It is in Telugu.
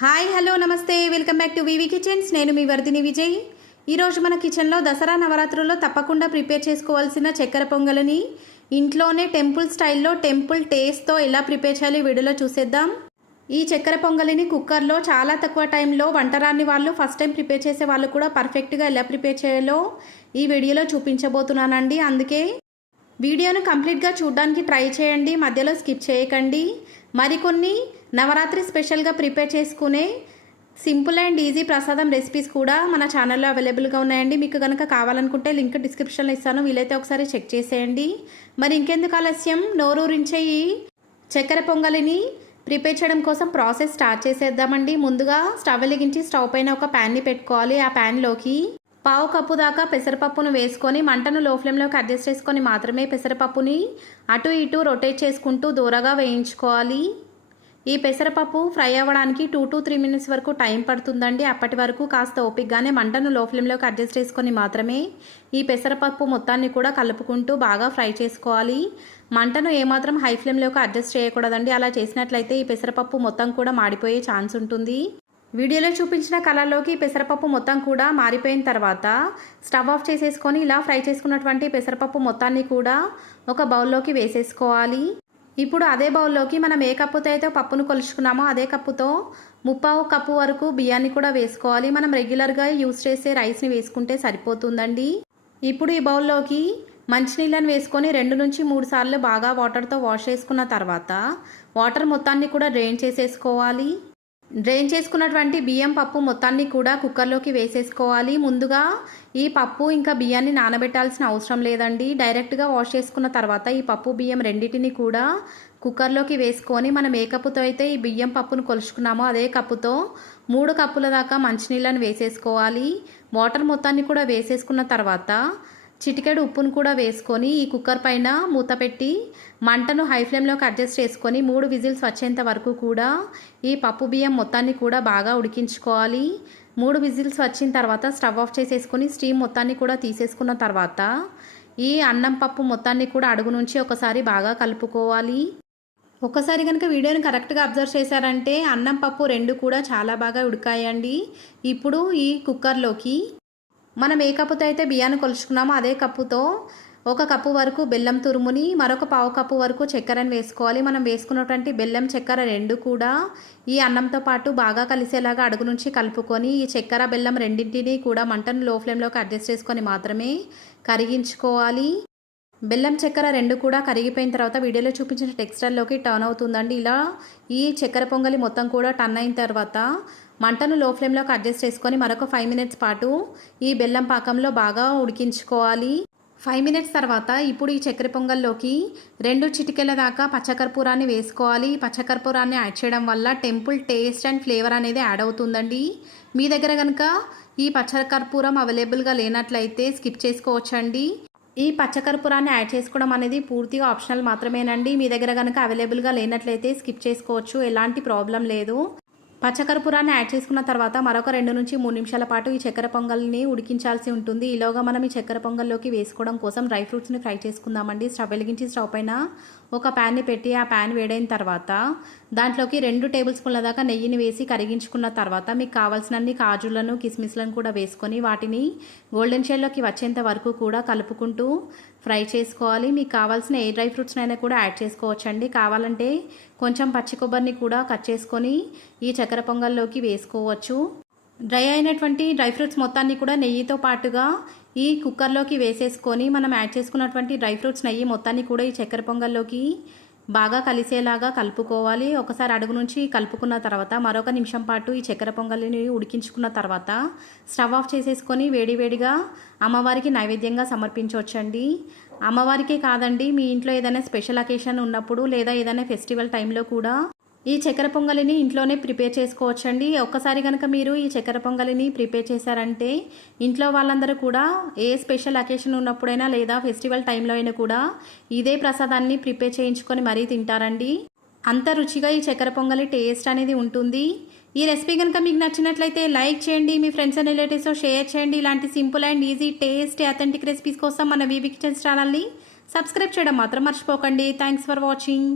హాయ్ హలో నమస్తే welcome back to Vivi Kitchens. నేను మీ వర్ధిని విజయ్. ఈరోజు మన కిచెన్లో దసరా నవరాత్రుల్లో తప్పకుండా ప్రిపేర్ చేసుకోవాల్సిన చక్కెర పొంగలిని ఇంట్లోనే టెంపుల్ స్టైల్లో టెంపుల్ టేస్ట్తో ఎలా ప్రిపేర్ చేయాలో వీడియోలో చూసేద్దాం. ఈ చక్కెర పొంగలిని కుక్కర్లో చాలా తక్కువ టైంలో వంట రాని వాళ్ళు, ఫస్ట్ టైం ప్రిపేర్ చేసే వాళ్ళు కూడా పర్ఫెక్ట్గా ఎలా ప్రిపేర్ చేయాలో ఈ వీడియోలో చూపించబోతున్నానండి. అందుకే వీడియోను కంప్లీట్గా చూడడానికి ట్రై చేయండి, మధ్యలో స్కిప్ చేయకండి. మరికొన్ని నవరాత్రి స్పెషల్గా ప్రిపేర్ చేసుకునే సింపుల్ అండ్ ఈజీ ప్రసాదం రెసిపీస్ కూడా మన ఛానల్లో అవైలబుల్గా ఉన్నాయండి. మీకు కనుక కావాలనుకుంటే లింక్ డిస్క్రిప్షన్లో ఇస్తాను, వీలైతే ఒకసారి చెక్ చేసేయండి. మరి ఇంకెందుకు ఆలస్యం, నోరూరించే ఈ చక్కెర పొంగలిని ప్రిపేర్ చేయడం కోసం ప్రాసెస్ స్టార్ట్ చేసేద్దామండి. ముందుగా స్టవ్ వెలిగించి స్టవ్ పైన ఒక ప్యాన్ని పెట్టుకోవాలి. ఆ ప్యాన్లోకి పావు కప్పు దాకా పెసరపప్పును వేసుకొని మంటను లో ఫ్లేమ్లోకి అడ్జస్ట్ చేసుకొని మాత్రమే పెసరపప్పుని అటు ఇటు రొటేట్ చేసుకుంటూ దూరగా వేయించుకోవాలి. ఈ పెసరపప్పు ఫ్రై అవ్వడానికి 2 to 3 minutes వరకు టైం పడుతుందండి. అప్పటి వరకు కాస్త ఓపికగానే మంటను లో ఫ్లేమ్లోకి అడ్జస్ట్ చేసుకొని మాత్రమే ఈ పెసరపప్పు మొత్తాన్ని కూడా కలుపుకుంటూ బాగా ఫ్రై చేసుకోవాలి. మంటను ఏమాత్రం హై ఫ్లేమ్లోకి అడ్జస్ట్ చేయకూడదండి. అలా చేసినట్లయితే ఈ పెసరపప్పు మొత్తం కూడా మాడిపోయే ఛాన్స్ ఉంటుంది. వీడియోలో చూపించిన కలర్లోకి పెసరపప్పు మొత్తం కూడా మారిపోయిన తర్వాత స్టవ్ ఆఫ్ చేసేసుకొని ఇలా ఫ్రై చేసుకున్నటువంటి పెసరపప్పు మొత్తాన్ని కూడా ఒక బౌల్లోకి వేసేసుకోవాలి. ఇప్పుడు అదే బౌల్లోకి మనం ఏ కప్పుతో అయితే పప్పును కొలుచుకున్నామో అదే కప్పుతో 3/4 కప్పు వరకు బియ్యాన్ని కూడా వేసుకోవాలి. మనం రెగ్యులర్గా యూజ్ చేసే రైస్ని వేసుకుంటే సరిపోతుందండి. ఇప్పుడు ఈ బౌల్లోకి మంచినీళ్ళని వేసుకొని 2 నుంచి 3 సార్లు బాగా వాటర్తో వాష్ చేసుకున్న తర్వాత వాటర్ మొత్తాన్ని కూడా డ్రైన్ చేసేసుకోవాలి. డ్రైన్ చేసుకున్నటువంటి బియ్యం పప్పు మొత్తాన్ని కూడా కుక్కర్లోకి వేసేసుకోవాలి. ముందుగా ఈ పప్పు ఇంకా బియ్యాన్ని నానబెట్టాల్సిన అవసరం లేదండి. డైరెక్ట్గా వాష్ చేసుకున్న తర్వాత ఈ పప్పు బియ్యం రెండింటిని కూడా కుక్కర్లోకి వేసుకొని మనం ఏ కప్పుతో అయితే ఈ బియ్యం పప్పును కొలుచుకున్నామో అదే కప్పుతో 3 కప్పుల దాకా మంచినీళ్ళని వేసేసుకోవాలి. వాటర్ మొత్తాన్ని కూడా వేసేసుకున్న తర్వాత చిటికెడు ఉప్పును కూడా వేసుకొని ఈ కుక్కర్ పైన మూత పెట్టి మంటను హై ఫ్లేమ్లోకి అడ్జస్ట్ చేసుకొని 3 విజిల్స్ వచ్చేంత వరకు కూడా ఈ పప్పు బియ్యం మొత్తాన్ని కూడా బాగా ఉడికించుకోవాలి. 3 విజిల్స్ వచ్చిన తర్వాత స్టవ్ ఆఫ్ చేసేసుకొని స్టీమ్ మొత్తాన్ని కూడా తీసేసుకున్న తర్వాత ఈ అన్నం పప్పు మొత్తాన్ని కూడా అడుగు నుంచి ఒకసారి బాగా కలుపుకోవాలి. ఒకసారి కనుక వీడియోని కరెక్ట్గా అబ్జర్వ్ చేశారంటే అన్నం పప్పు రెండు కూడా చాలా బాగా ఉడికాయండి. ఇప్పుడు ఈ కుక్కర్లోకి మనం ఏ కప్పుతో అయితే బియ్యాన్ని కొలుచుకున్నామో అదే కప్పుతో 1 కప్పు వరకు బెల్లం తురుముని, మరొక పావు కప్పు వరకు చక్కెరని వేసుకోవాలి. మనం వేసుకున్నటువంటి బెల్లం చక్కెర రెండు కూడా ఈ అన్నంతో పాటు బాగా కలిసేలాగా అడుగు నుంచి కలుపుకొని ఈ చక్కెర బెల్లం రెండింటినీ కూడా మంటను లో ఫ్లేమ్లోకి అడ్జస్ట్ చేసుకొని మాత్రమే కరిగించుకోవాలి. బెల్లం చక్కెర రెండు కూడా కరిగిపోయిన తర్వాత వీడియోలో చూపించిన టెక్స్చర్లోకి టర్న్ అవుతుందండి. ఇలా ఈ చక్కెర పొంగలి మొత్తం కూడా టర్న్ అయిన తర్వాత మంటను లో ఫ్లేమ్లోకి అడ్జస్ట్ చేసుకొని మరొక 5 minutes పాటు ఈ బెల్లం పాకంలో బాగా ఉడికించుకోవాలి. 5 minutes తర్వాత ఇప్పుడు ఈ చక్కెర పొంగల్లోకి 2 చిటికెల దాకా పచ్చకర్పూరాన్ని వేసుకోవాలి. ఈ పచ్చకర్పూరాన్ని యాడ్ చేయడం వల్ల టెంపుల్ టేస్ట్ అండ్ ఫ్లేవర్ అనేది యాడ్ అవుతుందండి. మీ దగ్గర కనుక ఈ పచ్చకర్పూరం అవైలబుల్గా లేనట్లయితే స్కిప్ చేసుకోవచ్చండి. ఈ పచ్చకర్పూరాన్ని యాడ్ చేసుకోవడం అనేది పూర్తిగా ఆప్షనల్ మాత్రమేనండి. మీ దగ్గర కనుక అవైలబుల్గా లేనట్లయితే స్కిప్ చేసుకోవచ్చు, ఎలాంటి ప్రాబ్లం లేదు. పచ్చకర్పూరాన్ని యాడ్ చేసుకున్న తర్వాత మరొక 2 నుంచి 3 నిమిషాల పాటు ఈ చక్కెర పొంగల్ని ఉడికించాల్సి ఉంటుంది. ఈలోగా మనం ఈ చక్కెర పొంగల్లోకి వేసుకోవడం కోసం డ్రై ఫ్రూట్స్ని ఫ్రై చేసుకుందామండి. స్టవ్ వెలిగించి స్టవ్ పైన ఒక ప్యాన్ని పెట్టి ఆ ప్యాన్ వేడైన తర్వాత దాంట్లోకి 2 టేబుల్ స్పూన్ల దాకా నెయ్యిని వేసి కరిగించుకున్న తర్వాత మీకు కావాల్సినన్ని కాజులను, కిస్మిస్లను కూడా వేసుకొని వాటిని గోల్డెన్ షేడ్లోకి వచ్చేంత వరకు కూడా కలుపుకుంటూ ఫ్రై చేసుకోవాలి. మీకు కావాల్సిన ఏ డ్రై ఫ్రూట్స్ని అయినా కూడా యాడ్ చేసుకోవచ్చండి. కావాలంటే కొంచెం పచ్చి కొబ్బరిని కూడా కట్ చేసుకొని ఈ చక్కెర పొంగల్లోకి వేసుకోవచ్చు. డ్రై అయినటువంటి డ్రై ఫ్రూట్స్ మొత్తాన్ని కూడా నెయ్యితో పాటుగా ఈ కుక్కర్లోకి వేసేసుకొని మనం యాడ్ చేసుకున్నటువంటి డ్రై ఫ్రూట్స్ నెయ్యి మొత్తాన్ని కూడా ఈ చక్కెర పొంగల్లోకి బాగా కలిసేలాగా కలుపుకోవాలి. ఒకసారి అడుగు నుంచి కలుపుకున్న తర్వాత మరొక నిమిషం పాటు ఈ చక్కెర పొంగలిని ఉడికించుకున్న తర్వాత స్టవ్ ఆఫ్ చేసేసుకొని వేడివేడిగా అమ్మవారికి నైవేద్యంగా సమర్పించవచ్చండి. అమ్మవారికే కాదండి, మీ ఇంట్లో ఏదైనా స్పెషల్ అకేషన్ ఉన్నప్పుడు లేదా ఏదైనా ఫెస్టివల్ టైంలో కూడా ఈ చక్కెర పొంగలిని ఇంట్లోనే ప్రిపేర్ చేసుకోవచ్చండి. ఒక్కసారి కనుక మీరు ఈ చక్కెర పొంగలిని ప్రిపేర్ చేశారంటే ఇంట్లో వాళ్ళందరూ కూడా ఏ స్పెషల్ అకేషన్ ఉన్నప్పుడైనా లేదా ఫెస్టివల్ టైంలో అయినా కూడా ఇదే ప్రసాదాన్ని ప్రిపేర్ చేయించుకొని మరీ తింటారండి. అంత రుచిగా ఈ చక్కెర పొంగలి టేస్ట్ అనేది ఉంటుంది. ఈ రెసిపీ కనుక మీకు నచ్చినట్లయితే లైక్ చేయండి, మీ ఫ్రెండ్స్ అండ్ రిలేటివ్స్తో షేర్ చేయండి. ఇలాంటి simple and easy taste authentic recipes కోసం మన వివి కిచెన్స్ ఛానల్ని సబ్స్క్రైబ్ చేయడం మాత్రం మర్చిపోకండి. Thanks for watching.